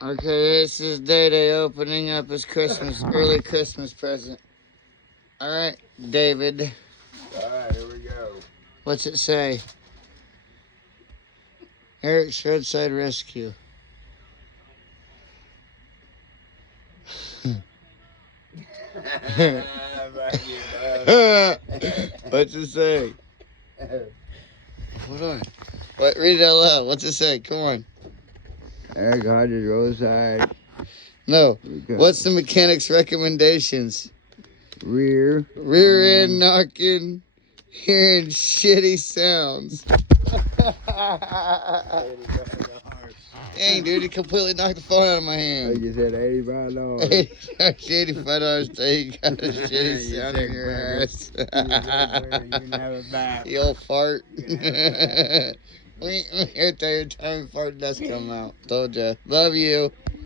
Okay, this is Day opening up his early Christmas present. All right, David. All right, here we go. What's it say? Eric's Roadside Rescue. What's it say? Hold on. What? Read it out loud. What's it say? Come on. Eric Hodges roadside. No. What's the mechanic's recommendations? Rear end knocking, hearing shitty sounds. Dang, dude, he completely knocked the phone out of my hand. Like you said, $85. $85 till you got a shitty sound in your ass. You can have it back. You old fart. Here till your time fart does come out. Told ya. Love you.